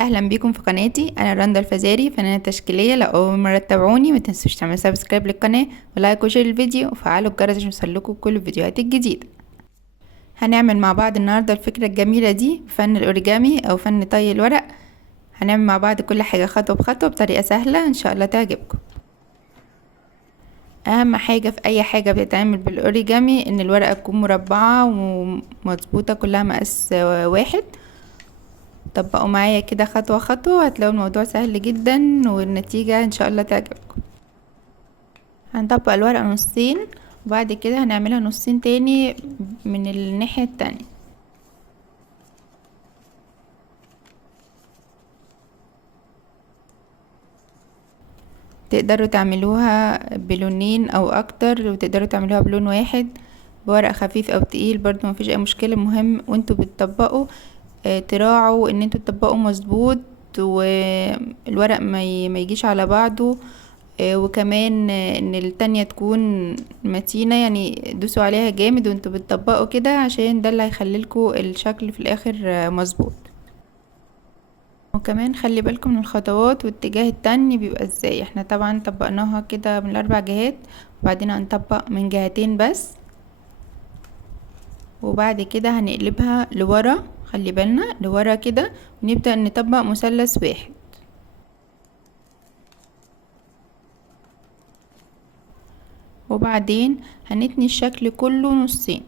اهلا بيكم في قناتي. انا رندا الفزاري، فنانه تشكيليه. لو اول مره تتابعوني ما تنسوش تعملوا سبسكرايب للقناه ولايك وشير الفيديو وفعلوا الجرس عشان يوصلكوا كل الفيديوهات الجديده. هنعمل مع بعض النهارده الفكره الجميله دي، فن الاوريجامي او فن طي الورق. هنعمل مع بعض كل حاجه خطوه بخطوه بطريقه سهله ان شاء الله تعجبكم. اهم حاجه في اي حاجه بتتعمل بالاوريجامي ان الورقه تكون مربعه ومظبوطه كلها مقاس واحد. طبقوا معايا كده خطوة خطوة، هتلاقوا الموضوع سهل جدا والنتيجة ان شاء الله تعجبكم. هنطبق الورقة نصين وبعد كده هنعملها نصين تاني من الناحية التانية. تقدروا تعملوها بلونين او اكتر، وتقدروا تعملوها بلون واحد بورق خفيف او تقيل، برضو مفيش اي مشكلة. مهم وانتوا بتطبقوا تراعوا ان انتوا تطبقوا مظبوط والورق ما يجيش على بعضه. وكمان ان التانية تكون متينة، يعني دوسوا عليها جامد وانتوا بتطبقوا كده عشان ده اللي هيخليلكوا الشكل في الاخر مظبوط. وكمان خلي بالكم من الخطوات واتجاه التاني بيبقى ازاي. احنا طبعا طبقناها كده من الاربع جهات وبعدين هنطبق من جهتين بس، وبعد كده هنقلبها لورا. خلي بالنا لورا كده ونبدأ نطبق مثلث واحد، وبعدين هنتني الشكل كله نصين.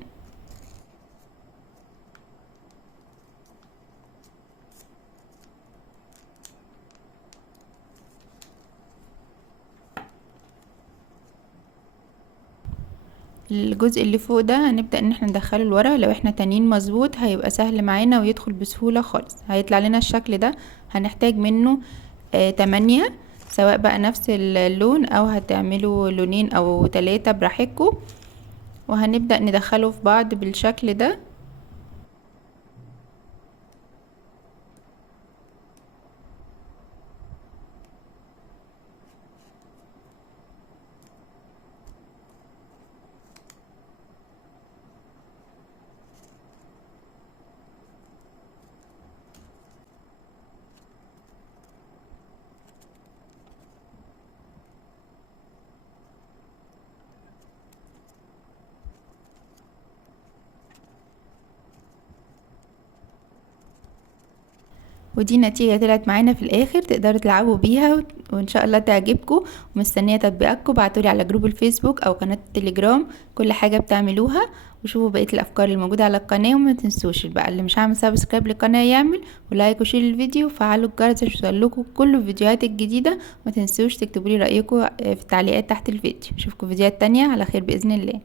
الجزء اللي فوق ده هنبدأ ان احنا ندخله لورا. لو احنا تانيين مظبوط هيبقى سهل معانا ويدخل بسهولة خالص. هيطلع لنا الشكل ده. هنحتاج منه 8، سواء بقى نفس اللون او هتعملوا لونين او 3 براحتكم. وهنبدأ ندخله في بعض بالشكل ده. ودي النتيجة طلعت معانا في الاخر، تقدروا تلعبوا بيها وان شاء الله تعجبكم. ومستنية تطبيقاتكم، بعتولي على جروب الفيسبوك او قناة التليجرام كل حاجة بتعملوها، وشوفوا بقية الافكار الموجودة على القناة. وما تنسوش بقى اللي مش عامل سبسكرايب للقناة يعمل، ولايك وشير الفيديو وفعلوا الجرس عشان يوصلكوا كل الفيديوهات الجديدة. وما تنسوش تكتبوا لي رأيكم في التعليقات تحت الفيديو. اشوفكم فيديوهات تانية على خير بإذن الله.